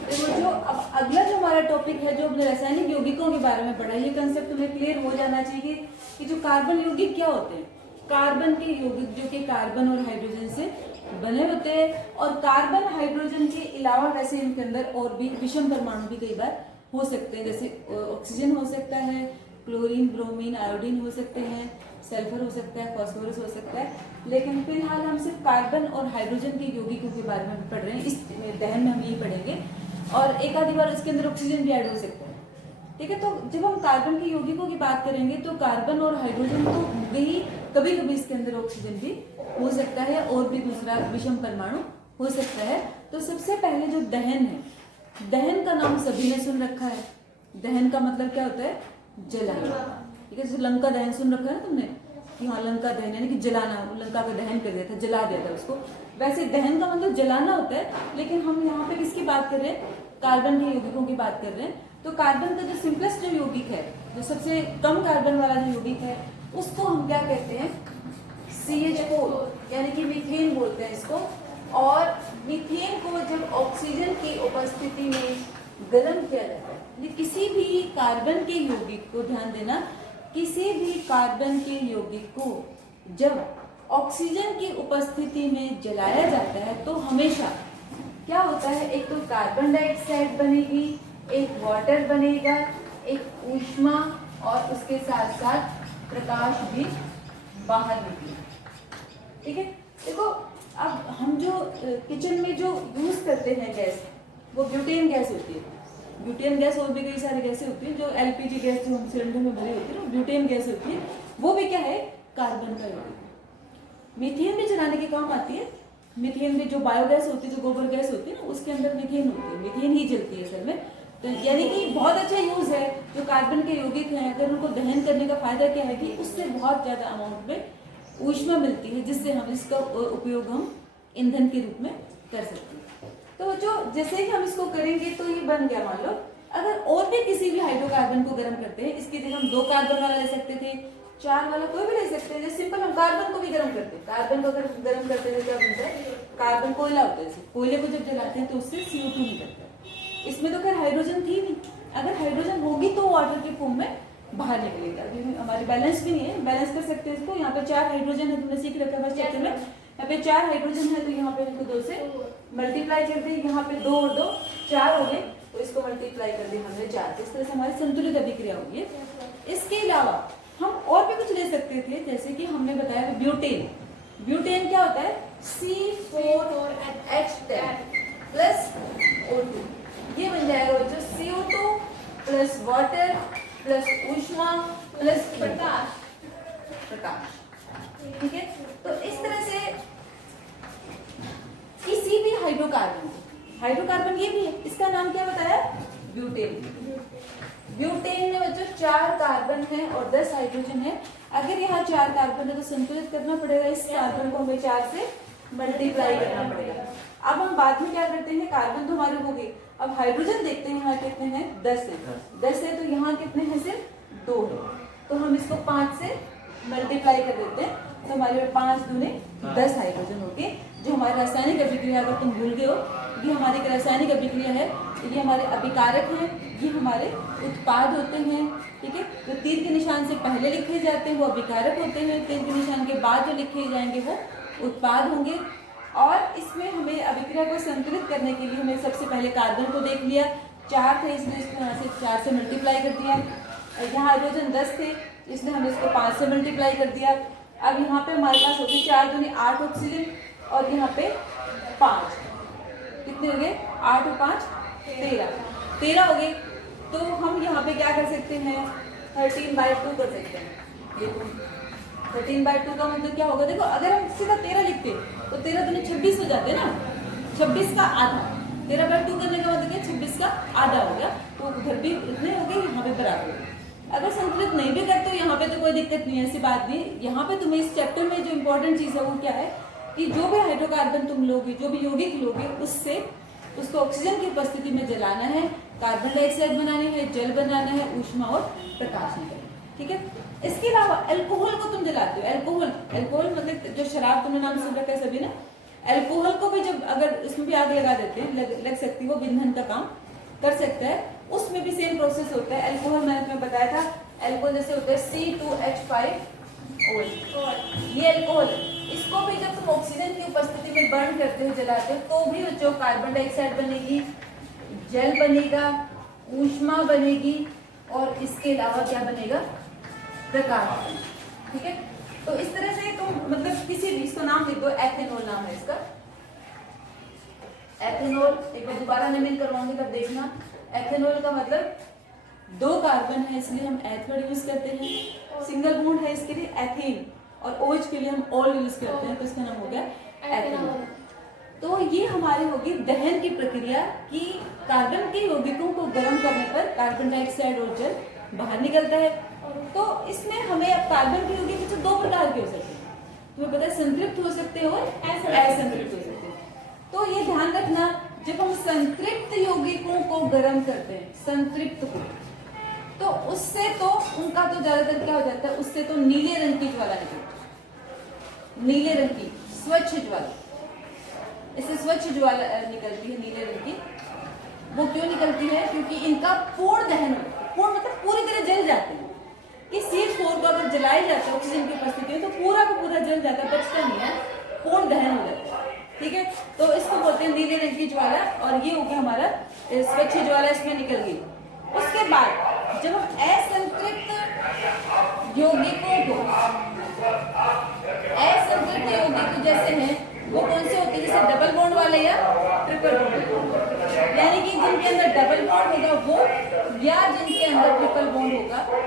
देखो जो अब अगला जो हमारा टॉपिक है, जो अपने रासायनिक यौगिकों के बारे में पढ़ा, ये कंसेप्ट तुम्हें क्लियर हो जाना चाहिए कि जो कार्बन यौगिक क्या होते हैं। कार्बन के यौगिक जो कि कार्बन और हाइड्रोजन से बने होते हैं, और कार्बन हाइड्रोजन के अलावा वैसे इनके अंदर और भी विषम परमाणु भी कई बार हो सकते हैं, जैसे ऑक्सीजन हो सकता है, क्लोरीन, ब्रोमीन, आयोडीन हो सकते हैं, सल्फर हो सकता है, फास्फोरस हो सकता है। लेकिन फिलहाल हम सिर्फ कार्बन और हाइड्रोजन के यौगिकों के बारे में पढ़ रहे हैं, इस दहन में हम यही पढ़ेंगे, और एक आधी बार उसके अंदर ऑक्सीजन भी ऐड हो सकता है। ठीक है, तो जब हम कार्बन के यौगिकों की बात करेंगे तो कार्बन और हाइड्रोजन तो हो गई, कभी कभी इसके अंदर ऑक्सीजन भी हो सकता है और भी दूसरा विषम परमाणु हो सकता है। तो सबसे पहले जो दहन है, दहन का नाम सभी ने सुन रखा है। दहन का मतलब क्या होता है? जलाना। ठीक है, जैसे लंका दहन सुन रखा है ना तुमने, कि हाँ लंका दहन यानी कि जलाना, लंका का दहन कर दिया था, जला दिया था उसको। वैसे दहन का मतलब जलाना होता है, लेकिन हम यहाँ पे किसकी बात कर रहे हैं? कार्बन के यौगिकों की बात कर रहे हैं। तो कार्बन का जो सिंपलेस्ट जो यौगिक है, जो सबसे कम कार्बन वाला जो यौगिक है, उसको हम क्या कहते हैं? CH4 यानी कि मीथेन बोलते हैं इसको। और मीथेन को जब ऑक्सीजन की उपस्थिति में गर्म किया जाता है, ये किसी भी कार्बन के यौगिक को, ध्यान देना, किसी भी कार्बन के यौगिक को जब ऑक्सीजन की उपस्थिति में जलाया जाता है तो हमेशा क्या होता है? एक तो कार्बन डाइऑक्साइड बनेगी, एक वाटर बनेगा, एक ऊष्मा, और उसके साथ साथ प्रकाश भी बाहर निकलेगा। ठीक है, देखो अब हम जो किचन में जो यूज करते हैं गैस, वो ब्यूटेन गैस होती है। ब्यूटेन गैस और भी कई सारी गैसें होती है, जो LPG गैस जो हम सिलेंडर में भरी होती है, वो ब्यूटेन गैस होती है। वो भी क्या है? कार्बन का यौगिक। मीथेन भी जलाने के काम आती है। मीथेन भी जो बायोगैस होती है, जो गोबर गैस होती है ना, उसके अंदर मीथेन होती है, मीथेन ही जलती है असल में। तो यानी कि बहुत अच्छा यूज है जो कार्बन के यौगिक हैं। अगर उनको दहन करने का फायदा क्या है कि उससे बहुत ज्यादा अमाउंट में ऊष्मा मिलती है, जिससे हम इसका उपयोग हम ईंधन के रूप में कर सकते हैं। तो जो जैसे ही हम इसको करेंगे तो ये बन गया। मान लो अगर और भी किसी भी हाइड्रोकार्बन को गर्म करते हैं, इसकी जगह हम 2 कार्बन वाला ले सकते थे, 4 वाला कोई भी ले सकते हैं। जैसे सिंपल हम कार्बन को भी गर्म करते हैं, कार्बन को अगर गर्म करते हैं क्या बनता है? कार्बन कोयला होता है। कोयले को जब जलाते हैं तो उससे CO2 निकलता है। इसमें तो खैर हाइड्रोजन थी नहीं, अगर हाइड्रोजन होगी तो वाटर के फॉर्म में बाहर निकलेगा। अभी हमारे बैलेंस भी नहीं है, बैलेंस कर सकते हैं इसको। यहाँ पे 4 हाइड्रोजन है, तुमने सीख रखा है चैप्टर में। यहाँ पे 4 हाइड्रोजन है, तो यहाँ पे इनको 2 से मल्टीप्लाई कर दी। यहाँ पे 2 और 2 4 हो गए, तो इसको मल्टीप्लाई कर दिया हमने 4। इस तरह से हमारी संतुलित अभिक्रिया हुई है। इसके अलावा हम और भी कुछ ले सकते थे, जैसे कि हमने बताया ब्यूटेन। ब्यूटेन क्या होता है? C4H10 plus O2। ये बन जाएगा जो CO2 प्लस वाटर प्लस ऊष्मा प्लस प्रकाश। ठीक है, तो इस तरह से किसी भी हाइड्रोकार्बन ये भी है, इसका नाम क्या बताया? ब्यूटेन। ब्यूटेन में बच्चों 4 कार्बन है और 10 हाइड्रोजन है। अगर यहाँ 4 कार्बन है तो संतुलित करना पड़ेगा, इस कार्बन को हमें 4 से मल्टीप्लाई करना पड़ेगा। अब हम बाद में क्या करते हैं? कार्बन तो हमारे हो गए, अब हाइड्रोजन देखते हैं। यहाँ कितने हैं? 10 है। 10 है, तो यहाँ कितने हैं? सिर्फ 2 है। तो हम इसको 5 से मल्टीप्लाई कर देते हैं, तो हमारे 5 दूने 10 हाइड्रोजन हो गए। जो हमारी रासायनिक अभिक्रिया, अगर तुम भूल गए हो, ये हमारी एक रासायनिक अभिक्रिया है। ये हमारे अभिकारक हैं, ये हमारे उत्पाद होते हैं। ठीक है, जो तीर के निशान से पहले लिखे जाते हैं वो अभिकारक होते हैं, तीर के निशान के बाद जो लिखे जाएंगे वो उत्पाद होंगे। और इसमें हमें अभिक्रिया को संतुलित करने के लिए हमें सबसे पहले कार्बन को देख लिया, 4 थे, इसने इसको यहाँ से 4 से मल्टीप्लाई कर दिया। यहाँ हाइड्रोजन 10 थे, इसने हमने इसको 5 से मल्टीप्लाई कर दिया। अब यहाँ पे हमारे पास होगी 4 दूनी 8 ऑक्सीजन, और यहाँ पे 5, कितने हो गए? 8 और 5 13 हो गए। तो हम यहाँ पे क्या कर सकते हैं? 13/2 कर सकते हैं। देखो 13/2 का मतलब क्या होगा? देखो अगर हम सीधा 13 लिखते तो 13 दूनी 26 हो जाते ना, 26 का आधा। 13/2 करने का मतलब क्या? 26 का आधा हो गया, तो उधर भी इतने हो गए, यहाँ पे बराबर हो गए। अगर संतुलित नहीं भी करते हो यहाँ पे तो कोई दिक्कत नहीं है, ऐसी बात नहीं। यहाँ पे तुम्हें इस चैप्टर में जो इंपॉर्टेंट चीज है वो क्या है कि जो भी हाइड्रोकार्बन तुम लोगे, जो भी यौगिक लोगे, उससे उसको ऑक्सीजन की उपस्थिति में जलाना है, कार्बन डाइऑक्साइड बनानी है, जल बनाना है, ऊष्मा और प्रकाश निकलना। ठीक है, इसके अलावा अल्कोहल को तुम जलाते हो। अल्कोहल मतलब जो शराब, तुमने नाम सुन रखा है सभी ने, अल्कोहल को भी जब अगर इसमें भी आग लगा देते हैं, लग सकती है, वो ईंधन का काम कर सकता है, उसमें भी सेम प्रोसेस होता है। अल्कोहल मैंने तुम्हें बताया था, अल्कोहल जैसे होता है C2H5OH, ये अल्कोहल है। इसको भी जब तुम ऑक्सीजन की उपस्थिति में बर्न करते हो, जलाते हो, तो भी जो कार्बन डाइऑक्साइड बनेगी, जल बनेगा, ऊष्मा बनेगी, और इसके अलावा क्या बनेगा, प्रकाश। ठीक है, तो इस तरह से तुम मतलब किसी भी, इसको नाम लिख दो, एथेनॉल नाम है इसका, एथेनॉल। एक बार दोबारा नेमिंग करवाऊंगी तब देखना। एथेनॉल का मतलब 2 कार्बन है इसलिए हम एथ वर्ड यूज करते हैं, सिंगल बॉन्ड है इसके लिए एथेन, और OH के लिए हम ऑल यूज करते हैं, तो इसका नाम हो गया एथेनॉल। तो ये हमारी होगी दहन की प्रक्रिया कि कार्बन के यौगिकों को गर्म करने पर कार्बन डाइऑक्साइड और जल बाहर निकलता है। तो इसमें हमें अब कार्बन के यौगिक तो 2 प्रकार के हो सकते हैं, तुम्हें पता है, संतृप्त हो सकते हैं और असंतृप्त हो सकते हैं। तो ये ध्यान रखना, जब हम संतृप्त यौगिकों को गर्म करते हैं, संतृप्त को, तो उससे तो उनका तो ज्यादातर क्या हो जाता है, उससे तो नीले रंग की ज्वाला निकलती है, नीले रंग की स्वच्छ ज्वाला, इससे स्वच्छ ज्वाला निकलती है नीले रंग की। वो क्यों निकलती है, क्योंकि इनका पूर्ण दहन होता है, पूर्ण मतलब पूरी तरह जल जाते हैं। कि CH4 को अगर जलाया जाता है ऑक्सीजन की उपस्थिति में, तो पूरा का पूरा जल जाता है, बचता नहीं है, पूर्ण दहन हो जाता है। ठीक है, तो इसको बोलते हैं नीले रंग की ज्वाला, और ये हो गया हमारा स्वच्छ ज्वाला, इसमें निकल गई। उसके बाद जब हम असंतृप्त यौगिकों को, असंतृप्त यौगिक जैसे हैं, वो कौन से होते हैं, जैसे डबल बॉन्ड वाले या ट्रिपल बॉन्ड, यानी कि जिनके अंदर डबल बॉन्ड होगा वो, या जिनके अंदर ट्रिपल बॉन्ड होगा वो।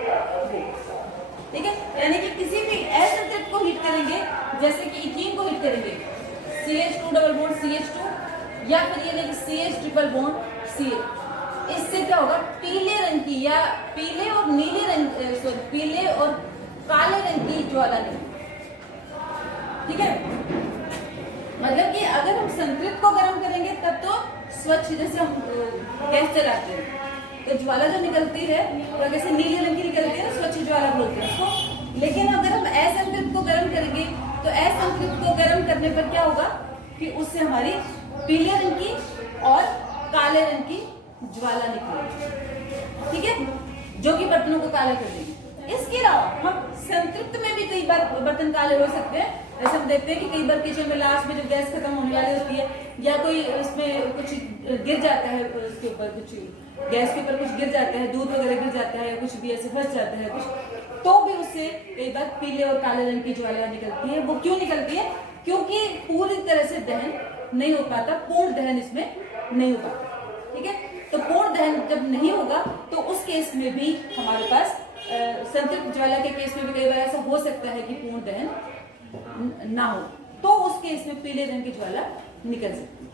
ठीक है, यानी कि किसी भी असंतृप्त को हीट करेंगे, जैसे कि इथीन को हीट करेंगे, CH2 डबल बॉन्ड CH2, या फिर ये लेंगे CH ट्रिपल बॉन्ड CH, इससे क्या होगा, पीले रंग की या पीले और नीले रंग, पीले और काले रंग की ज्वाला निकलेगी। ठीक है, मतलब कि अगर हम संतृप्त को गर्म करेंगे तब तो स्वच्छ, जैसे हम गैस जलाते हैं तो ज्वाला जो निकलती है वो कैसे नीले रंग की निकलती है, स्वच्छ ज्वाला बोलते हैं उसको। लेकिन अगर हम असंतृप्त को गर्म करेंगे, तो असंतृप्त को गर्म करने पर क्या होगा कि उससे हमारी पीले रंग की और काले रंग की ज्वाला निकलेगी। ठीक है, जो कि बर्तनों को काला कर देगी। इसके अलावा हम संतृप्त में भी कई बार बर्तन काले हो सकते हैं। जैसे हम देखते हैं कि कई बार किचन में लास्ट में जब गैस खत्म होने वाली होती है, या कोई उसमें कुछ गिर जाता है, उसके ऊपर कुछ गैस के ऊपर कुछ गिर जाता है, दूध वगैरह गिर जाता है, कुछ भी ऐसे फंस जाता है कुछ, तो भी उससे कई बार पीले और काले रंग की ज्वाला निकलती है। वो क्यों निकलती है, क्योंकि पूरी तरह से दहन नहीं हो पाता, पूर्ण दहन इसमें नहीं हो पाता। ठीक है, तो पूर्ण दहन जब नहीं होगा तो उस केस में भी हमारे पास संतृप्त ज्वाला के केस में भी कई बार ऐसा हो सकता है कि पूर्ण दहन ना हो, तो उस केस में पीले रंग की ज्वाला निकल सकती है।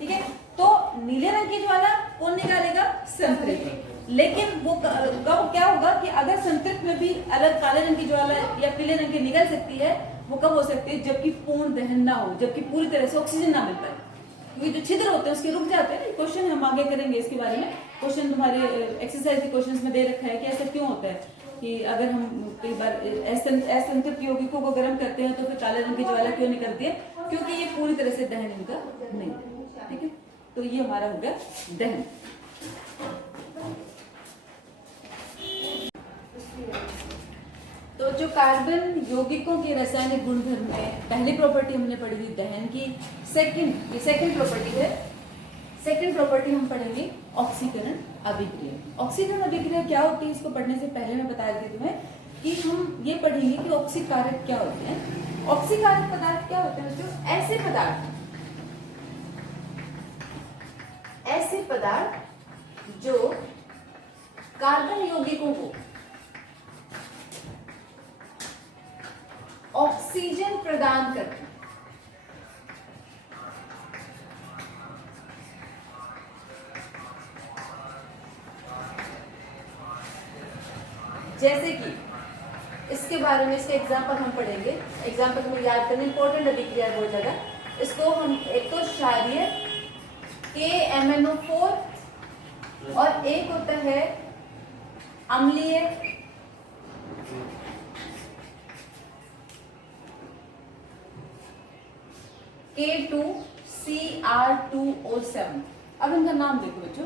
ठीक है, तो नीले रंग की ज्वाला कौन निकालेगा, संतृप्त। लेकिन वो कब क्या होगा कि अगर संतृप्त में भी अलग काले रंग की ज्वाला या पीले रंग की निकल सकती है, वो कब हो सकती है, जबकि पूर्ण दहन ना हो, जबकि पूरी तरह से ऑक्सीजन ना मिल पाए, क्योंकि जो छिद्र होते हैं उसके रुक जाते हैं। क्वेश्चन हम आगे करेंगे इसके बारे में, क्वेश्चन तुम्हारे एक्सरसाइज के क्वेश्चंस में दे रखा है कि ऐसा क्यों होता है कि अगर हम कई बार असंतृप्त यौगिकों को गर्म करते हैं तो फिर काले रंग की ज्वाला क्यों निकलती है, क्योंकि ये पूरी तरह से दहन इनका नहीं। ठीक है, तो ये हमारा हो गया दहन। तो जो कार्बन यौगिकों के रासायनिक गुणधर्म में पहली प्रॉपर्टी हमने पढ़ी थी दहन की, सेकंड प्रॉपर्टी है, सेकंड प्रॉपर्टी हम पढ़ेंगे ऑक्सीकरण अभिक्रिया। ऑक्सीकरण अभिक्रिया क्या होती है, इसको पढ़ने से पहले मैं बता देती तुम्हें कि हम ये पढ़ेंगे कि ऑक्सीकारक क्या होते हैं। ऑक्सीकारक पदार्थ क्या होते हैं, जो ऐसे पदार्थ जो कार्बन यौगिकों को ऑक्सीजन प्रदान करते हैं। जैसे कि इसके बारे में, इसके एग्जाम्पल हम पढ़ेंगे। एग्जाम्पल तुम्हें याद करना इंपॉर्टेंट अभिक्रिया बहुत ज्यादा। इसको हम एक तो क्षारीय KMnO4 और एक होता है अम्लीय K2Cr2O7। अब इनका नाम देखो बच्चों,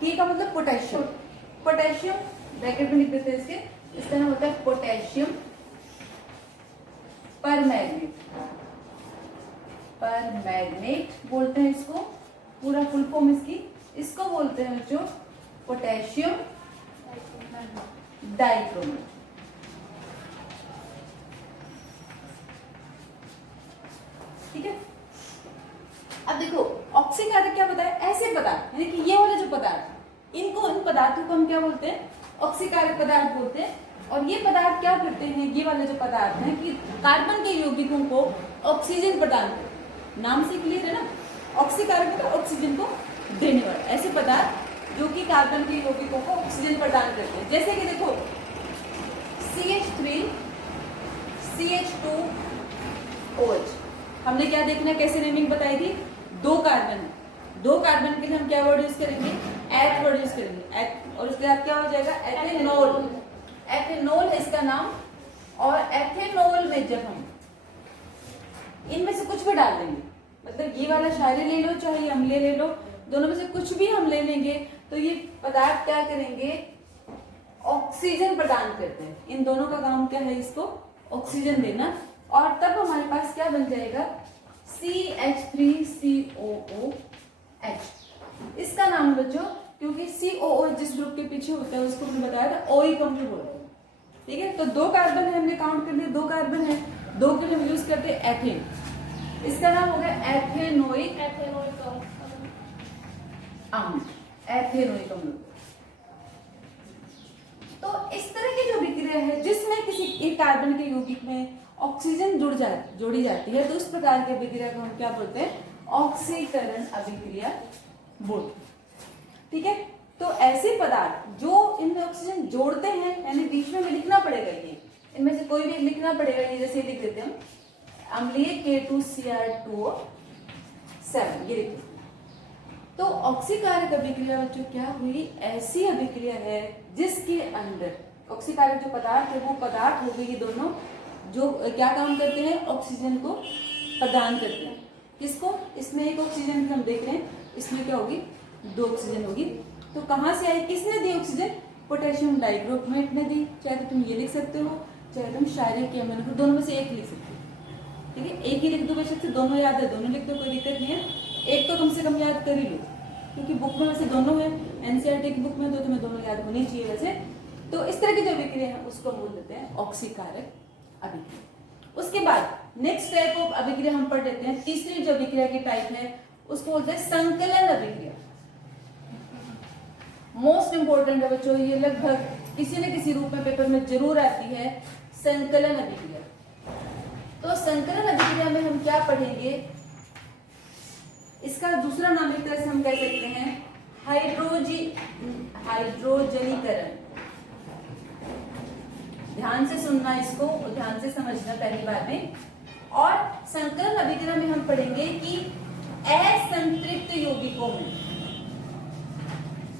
K का मतलब पोटेशियम, पोटेशियम ब्रैकेट में लिख देते हैं इसके, इसका नाम होता है पोटेशियम परमैग्नेट, परमैग्नेट बोलते हैं इसको, पूरा फुल फॉर्म इसको बोलते हैं बच्चों पोटेशियम डाइक्रोमेट। ठीक है, अब देखो ऑक्सीकारक क्या बताया, ऐसे पदार्थ यानी कि ये वाले जो पदार्थ, इनको, इन पदार्थों को हम क्या बोलते हैं, ऑक्सीकारक पदार्थ बोलते हैं। और ये पदार्थ क्या करते हैं, ये वाले जो पदार्थ हैं कि कार्बन के यौगिकों को ऑक्सीजन प्रदान करते हैं। नाम से क्लियर है ना, ऑक्सीकारक मतलब ऑक्सीजन को देने वाला, ऐसे पदार्थ जो कि कार्बन के यौगिकों को ऑक्सीजन प्रदान करते हैं। जैसे कि देखो CH3 CH2OH, हमने क्या देखना, कैसे नेमिंग बताई थी, दो कार्बन है, दो कार्बन के लिए हम क्या वर्ड यूज करेंगे, एथ वर्ड यूज करेंगे, एथ, और उसके बाद क्या हो जाएगा, एथेनॉल, एथेनॉल है इसका नाम। और एथेनॉल में जब हम इनमें से कुछ भी डाल देंगे, मतलब ये वाला क्षारीय ले लो चाहे अम्लीय ले लो, दोनों में से कुछ भी हम ले लेंगे, तो ये पदार्थ क्या करेंगे, ऑक्सीजन प्रदान करते हैं। इन दोनों का काम क्या है, इसको ऑक्सीजन देना। और तब हमारे पास क्या बन जाएगा, CH3COOH। इसका नाम बच्चों, क्योंकि COO जिस ग्रुप के पीछे होता है उसको हमने बताया था OE कॉम्प्लेक्स बोलते हैं। ठीक है, तो दो कार्बन है, हमने काउंट कर लिया, दो कार्बन है, दो के लिए हम यूज करते हैं एथेन, इसका नाम हो गया एथेनोइक अम्ल, एथेनोइक अम्ल। तो इस तरह की जो विक्रिया है जिसमें किसी एक कार्बन के यौगिक में ऑक्सीजन जोड़ी जाती है, तो उस प्रकार की विक्रिया को हम क्या बोलते हैं, ऑक्सीकरण अभिक्रिया बोलते हैं। ठीक है, तो ऐसे पदार्थ जो इनमें ऑक्सीजन जोड़ते हैं, यानी बीच में लिखना पड़ेगा, ये इनमें से कोई भी लिखना पड़ेगा, ये जैसे लिख देते हैं हम अम्लीय K2Cr2O7, ये लिखते हैं। तो ऑक्सीकारक अभिक्रिया बच्चों क्या हुई, ऐसी अभिक्रिया है जिसके अंदर ऑक्सीकारक जो पदार्थ है वो पदार्थ हो गए ये दोनों, जो क्या काम करते हैं, ऑक्सीजन को प्रदान करते हैं। किसको, इसमें एक ऑक्सीजन हम देख रहे हैं, इसमें क्या होगी, दो ऑक्सीजन होगी। तो कहाँ से आई, किसने दी ऑक्सीजन, पोटेशियम डाइक्रोमेट ने दी। चाहे तो तुम ये लिख सकते हो, चाहे तुम क्षारीय के अम्ल, दोनों में से एक लिख सकते हो। ठीक है, एक ही लिख दो, बेशक से दोनों याद है दोनों लिख दो, कोई दिक्कत नहीं है, एक तो कम से कम याद कर ही लो, क्योंकि बुक में वैसे दोनों है, एनसीईआरटी की बुक में तो तुम्हें दोनों याद होनी चाहिए वैसे। तो इस तरह की जो अभिक्रिया है उसको हम बोल देते हैं ऑक्सीकारक अभिक्रिया। उसके बाद नेक्स्ट टाइप ऑफ अभिक्रिया हम पढ़ लेते हैं, तीसरी जो अभिक्रिया की टाइप है उसको बोलते हैं संकलन अभिक्रिया। मोस्ट इंपोर्टेंट है बच्चों, ये लगभग किसी न किसी रूप में पेपर में जरूर आती है, संकलन अभिक्रिया। तो संकलन अभिक्रिया में हम क्या पढ़ेंगे, इसका दूसरा नाम एक तरह से हम कह सकते हैं हाइड्रोजनीकरण। ध्यान से सुनना इसको और ध्यान से समझना पहली बार में। और संकलन अभिक्रिया में हम पढ़ेंगे कि असंतृप्त यौगिकों में,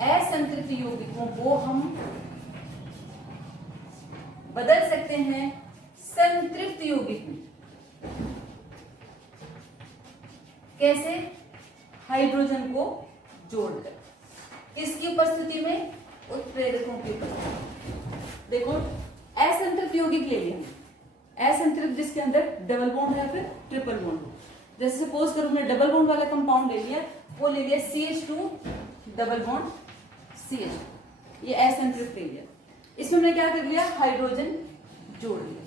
असंतृप्त यौगिकों को हम बदल सकते हैं संतृप्त यौगिक में। कैसे, हाइड्रोजन को जोड़कर, किसकी उपस्थिति में, उत्प्रेरकों की उपस्थिति। देखो असंतृप्त यौगिक ले लिया, असंतृप्त जिसके अंदर डबल बॉन्ड है या फिर ट्रिपल बॉन्ड। जैसे सपोज करो हमने डबल बॉन्ड वाला कंपाउंड ले लिया, वो ले लिया CH2 डबल बॉन्ड CH, ये असंतृप्त ले लिया, इसमें हमने क्या कर लिया, हाइड्रोजन जोड़ लिया।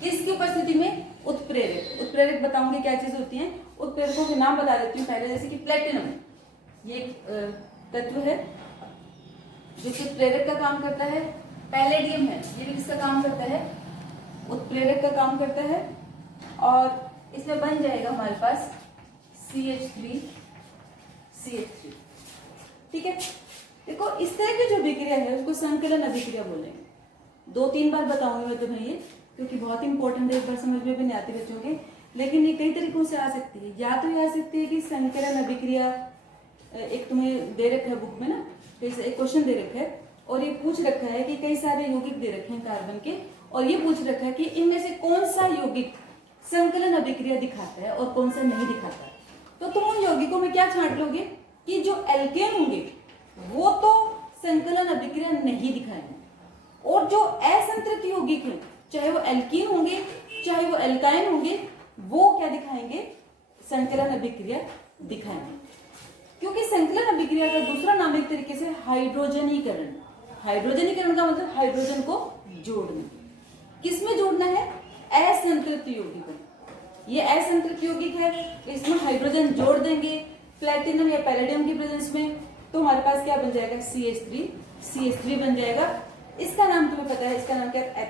किसकी उपस्थिति में, उत्प्रेरक। उत्प्रेरक बताऊंगी क्या चीज होती है, उत्प्रेरकों के नाम बता देती हूँ पहले। जैसे कि प्लेटिनम, ये तत्व है जो कि प्रेरक का काम करता है। पैलेडियम है, ये भी किसका काम करता है, उत्प्रेरक का काम करता है। और इसमें बन जाएगा हमारे पास CH3 CH3। ठीक है, देखो इस तरह की जो अभिक्रिया है उसको संकलन अभिक्रिया बोलेंगे। 2-3 बार बताऊंगी मैं तुम्हें ये, क्योंकि बहुत इंपॉर्टेंट है, एक बार समझ में भी नहीं आती बच्चों के। लेकिन ये कई तरीकों से आ सकती है, या तो ये आ सकती है कि संकलन अभिक्रिया, एक तुम्हें दे रखा है बुक में ना, एक क्वेश्चन दे रखा है और ये पूछ रखा है कि कई सारे यौगिक दे रखे हैं कार्बन के, और ये पूछ रखा है कि इनमें से कौन सा यौगिक संकलन अभिक्रिया दिखाता है और कौन सा नहीं दिखाता है। तो तुम उन यौगिकों में क्या छांट लोगे कि जो एल्केन होंगे वो तो संकलन अभिक्रिया नहीं दिखाएंगे, और जो असंतृप्त यौगिक हैं चाहे वो एल्कीन होंगे चाहे वो एल्काइन होंगे वो क्या दिखाएंगे, संकलन अभिक्रिया दिखाएंगे। क्योंकि संकलन अभिक्रिया का दूसरा नाम एक तरीके से हाइड्रोजनीकरण। हाइड्रोजनीकरण का मतलब हाइड्रोजन को जोड़ना। किसमें जोड़ना है, असंतृप्त यौगिक में। ये असंतृप्त यौगिक है, इसमें हाइड्रोजन जोड़ देंगे प्लेटिनम या पैलेडियम की प्रेजेंस में, तो हमारे पास क्या बन जाएगा, CH3 बन जाएगा। इसका नाम तुम्हें पता है, इसका नाम क्या है,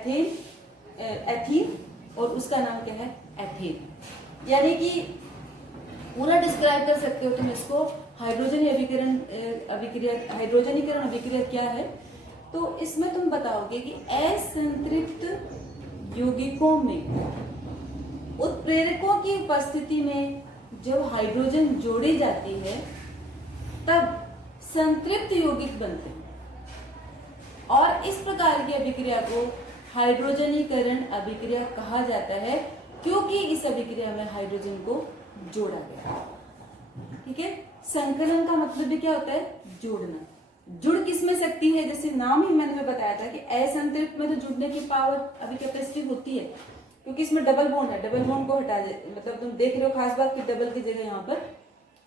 एथीन, और उसका नाम क्या है, एथेन। यानी कि पूरा डिस्क्राइब कर सकते हो तुम इसको। हाइड्रोजनीकरण अभिक्रिया क्या है, तो इसमें तुम बताओगे कि असंतृप्त यौगिकों में उत्प्रेरकों की उपस्थिति में जब हाइड्रोजन जोड़ी जाती है तब संतृप्त यौगिक बनते हैं, और इस प्रकार की अभिक्रिया को हाइड्रोजनीकरण अभिक्रिया कहा जाता है, क्योंकि इस अभिक्रिया में हाइड्रोजन को जोड़ा गया। ठीक है, संकलन का मतलब भी क्या होता है, जोड़ना। जुड़ किसमें सकती है, जैसे नाम ही मैंने बताया था कि असंतृप्त में तो जुड़ने की पावर अभी कैपेसिटी होती है, क्योंकि इसमें डबल बॉन्ड है। डबल बॉन्ड को हटा दे, मतलब तुम देख रहे हो खास बात कि डबल की जगह यहाँ पर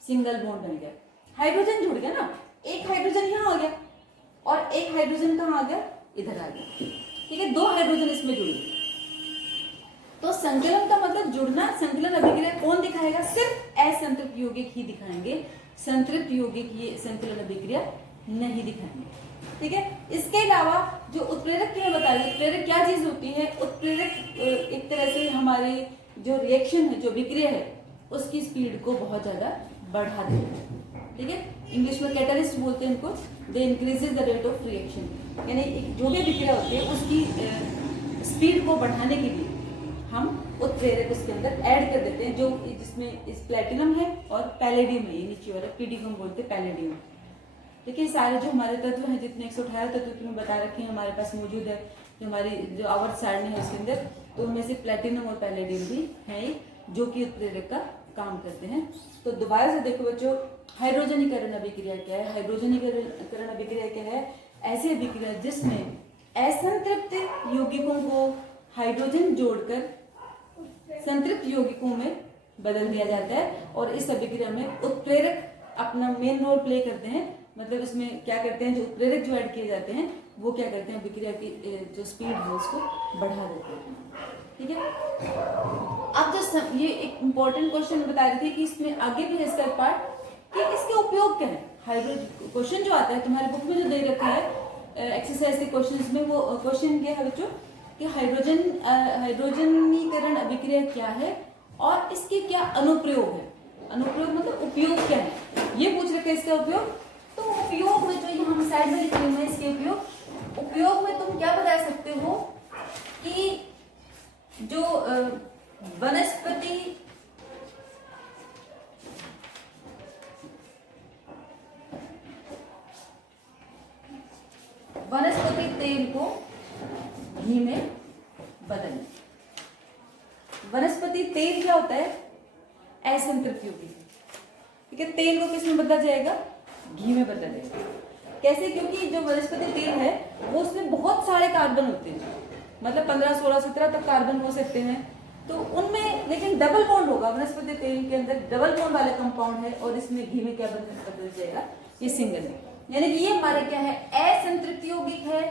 सिंगल बॉन्ड बन गया, हाइड्रोजन जुड़ गया ना। एक हाइड्रोजन यहाँ आ गया और एक हाइड्रोजन कहाँ आ गया, इधर आ गया। ठीक है, 2 हाइड्रोजन इसमें जुड़ गए। तो संकलन का मतलब जुड़ना। संकलन अभिक्रिया कौन दिखाएगा, सिर्फ असंतृप्त यौगिक ही दिखाएंगे, संतृप्त यौगिक ये संकलन अभिक्रिया नहीं दिखाएंगे। ठीक है, इसके अलावा जो उत्प्रेरक की मैं बता रही, उत्प्रेरक क्या चीज होती है, उत्प्रेरक एक तरह से हमारे जो रिएक्शन है, जो विक्रिया है, उसकी स्पीड को बहुत ज्यादा बढ़ा देते हैं। ठीक है, इंग्लिश में कैटलिस्ट बोलते हैं इनको। They increases the rate of reaction, यानी जो भी विक्रिया होती है उसकी स्पीड को बढ़ाने के लिए हम उत्प्रेरक उसके अंदर ऐड कर देते हैं, जो जिसमें इस प्लेटिनम है और पैलेडियम है, ये नीचे वाला पीडी को हम बोलते हैं पैलेडियम। देखिए सारे जो हमारे तत्व हैं, जितने 118 तत्व तुम्हें बता रखे हैं हमारे पास मौजूद है, जो हमारी जो आवर्त सारणी है उसके अंदर, तो उनमें से प्लेटिनम और पैलेडियम भी है जो कि उत्प्रेरक का काम करते हैं। तो दोबारा से देखो बच्चों, हाइड्रोजनीकरण अभिक्रिया क्या है। हाइड्रोजनीकरण अभिक्रिया क्या है, ऐसी अभिक्रिया जिसमें असंतृप्त यौगिकों को हाइड्रोजन जोड़कर संतृप्त यौगिकों में बदल दिया जाता है, और इस अभिक्रिया में उत्प्रेरक अपना मेन रोल प्ले करते हैं। मतलब इसमें क्या करते हैं, जो उत्प्रेरक जो ऐड किए जाते हैं वो क्या करते हैं, अभिक्रिया की जो स्पीड है उसको बढ़ा देते हैं। ठीक है, अब जो ये एक इम्पोर्टेंट क्वेश्चन बता रही थी कि इसमें आगे भी है इसका पार्ट कि इसके उपयोग क्या है। हाइड्रोजन क्वेश्चन जो आता है तुम्हारे बुक में जो दे रखा है एक्सरसाइज के क्वेश्चंस में, वो क्वेश्चन क्या है बच्चों कि हाइड्रोजनीकरण अभिक्रिया क्या है और इसके क्या अनुप्रयोग है। अनुप्रयोग मतलब उपयोग क्या है, ये पूछ रखे इसका उपयोग। तो उपयोग में जो हम साइड में लिख रहे हैं इसके उपयोग में तुम क्या बता सकते हो कि जो वनस्पति तेल को घी में बदलना। वनस्पति तेल क्या होता है, असंतृप्त यौगिक। ठीक है, तेल को किस में बदला जाएगा, घी में बदला जाएगा। कैसे, क्योंकि जो वनस्पति तेल है वो उसमें बहुत सारे कार्बन होते हैं, मतलब 15, 16, 17 तक कार्बन हो सकते हैं। तो उनमें लेकिन डबल बॉन्ड होगा, वनस्पति तेल के अंदर डबल बॉन्ड वाला कंपाउंड है, और इसमें घी में क्या बदल जाएगा, ये सिंगल है। यानी कि ये हमारे क्या है, असंतृप्त यौगिक है,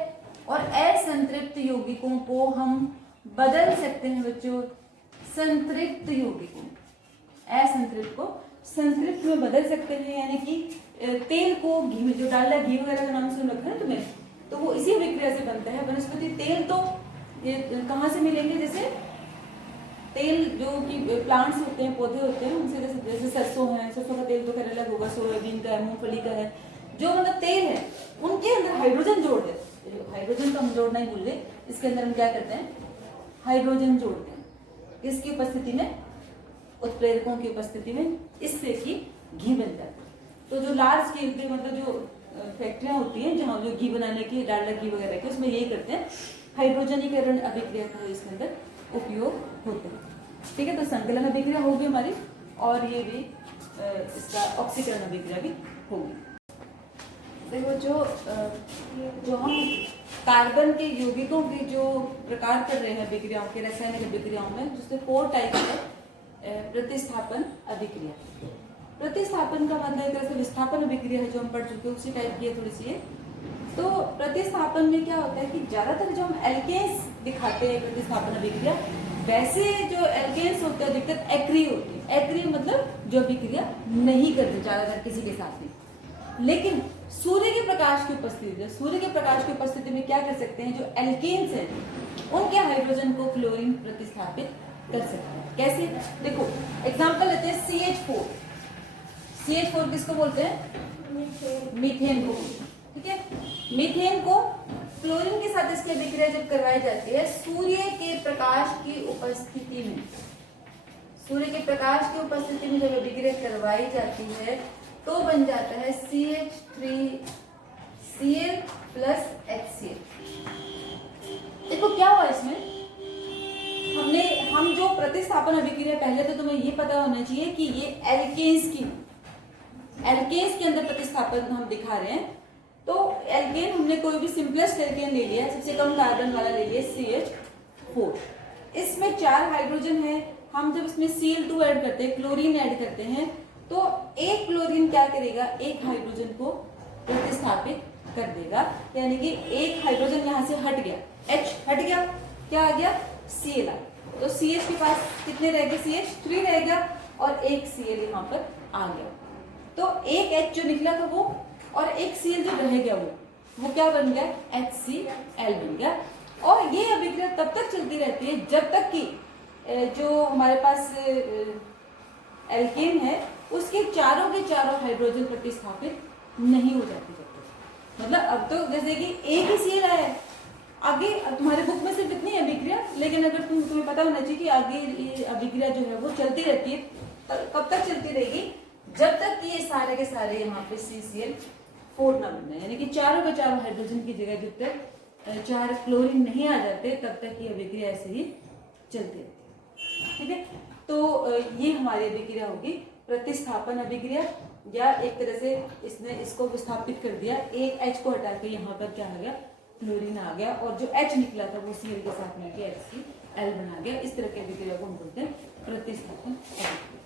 और असंतृप्त यौगिकों को हम बदल सकते हैं बच्चों संतृप्त यौगिकों। असंतृप्त को संतृप्त में बदल सकते हैं, यानी कि तेल को घी में, जो डालडा घी वगैरह का नाम सुन रखा है तुम्हें, तो वो इसी विक्रिया से बनता है। वनस्पति तेल तो ये कहाँ से मिलेंगे, जैसे तेल जो कि प्लांट्स होते हैं, पौधे होते हैं उनसे, जैसे सरसों है, सरसों का तेल तो खैर अलग होगा, सोयाबीन का है, मूंगफली का है, जो मतलब तेल है उनके अंदर हाइड्रोजन जोड़ देते हैं। हाइड्रोजन तो हम जोड़ना ही भूल गए, इसके अंदर हम क्या करते हैं, हाइड्रोजन जोड़ते हैं, किसकी उपस्थिति में, उत्प्रेरकों की उपस्थिति में, इससे कि घी बनता है। तो जो लार्ज स्केल पे मतलब जो फैक्ट्रियां होती हैं जहाँ जो घी बनाने की, डालडा घी वगैरह के, उसमें यही करते हैं, हाइड्रोजनीकरण अभिक्रिया का इसके अंदर उपयोग होता है। ठीक है, तो संकलन अभिक्रिया होगी हमारी, और ये भी इसका ऑक्सीकरण अभिक्रिया भी होगी। देखो जो हम कार्बन के यौगिकों के जो प्रकार कर रहे हैं अभिक्रियाओं के, रासायनिक अभिक्रियाओं में, जिससे 4 टाइप है। प्रतिस्थापन अभिक्रिया, प्रतिस्थापन का मतलब एक तरह से विस्थापन अभिक्रिया है जो हम पढ़ चुके हैं, उसी टाइप की है थोड़ी सी है। तो प्रतिस्थापन में क्या होता है कि ज्यादातर जो हम एल्केन्स दिखाते हैं प्रतिस्थापन अभिक्रिया, वैसे जो एल्केन्स होते हैं अधिकतर एक्री होते हैं। एक्री मतलब जो अभिक्रिया नहीं करते ज्यादातर किसी के साथ में। लेकिन सूर्य के प्रकाश की उपस्थिति में, सूर्य के प्रकाश की उपस्थिति में क्या कर सकते हैं, जो एल्केन्स हैं उनके हाइड्रोजन को क्लोरीन प्रतिस्थापित कर सकते हैं। कैसे, देखो एग्जाम्पल लेते हैं CH4। CH4 किसको बोलते हैं, मीथेन को, ठीक है। मीथेन को क्लोरीन के साथ इसकी अभिक्रिया जब करवाई जाती है सूर्य के प्रकाश की उपस्थिति में, सूर्य के प्रकाश की उपस्थिति में जब अभिक्रिया करवाई जाती है तो बन जाता है CH3Cl प्लस HCl। देखो क्या हुआ इसमें, हम जो प्रतिस्थापन अभिक्रिया, पहले तो तुम्हें ये पता होना चाहिए कि ये एल्केन्स के अंदर प्रतिस्थापन हम दिखा रहे हैं। तो एल्केन हमने कोई भी सिंपलेस्ट एल्केन ले लिया, सबसे कम कार्बन वाला ले लिया CH4। इसमें 4 हाइड्रोजन है, हम जब इसमें Cl2 ऐड करते हैं, क्लोरीन ऐड करते हैं, तो एक क्लोरीन क्या करेगा, एक हाइड्रोजन को प्रतिस्थापित कर देगा, यानी कि एक हाइड्रोजन यहाँ से हट गया, H हट गया, क्या आ गया, Cl आ। तो CH के पास कितने रह गए, CH3 रह गया, और एक Cl यहाँ पर आ गया। तो एक H जो निकला था वो, और एक Cl जो रह गया वो क्या बन गया, HCl बन गया। और ये अभिक्रिया तब तक चलती रहती है जब तक कि जो हमारे पास एल्केन है उसके चारों के चारों हाइड्रोजन प्रतिस्थापित नहीं हो जाते जब तक। मतलब अब तो जैसे कि एक ही Cl आया है, आगे तुम्हारे बुक में सिर्फ इतनी अभिक्रिया, लेकिन अगर तुम्हें पता होना चाहिए कि आगे ये अभिक्रिया जो है वो चलती रहती है, कब तक चलती रहेगी, जब तक कि ये सारे के सारे यहाँ पे CCl4 ना बन जाए, यानी कि चारों के चारों हाइड्रोजन की जगह जब तक 4 क्लोरीन नहीं आ जाते तब तक ये अभिक्रिया ऐसे ही चलती रहती है। ठीक है, तो ये हमारी अभिक्रिया होगी प्रतिस्थापन अभिक्रिया, या एक तरह से इसने इसको विस्थापित कर दिया, एक H को हटा के यहाँ पर क्या आ गया, क्लोरीन आ गया, और जो H निकला था वो Cl के साथ मिलकर HCl बना गया। इस तरह की अभिक्रिया को हम बोलते हैं प्रतिस्थापन अभिक्रिया।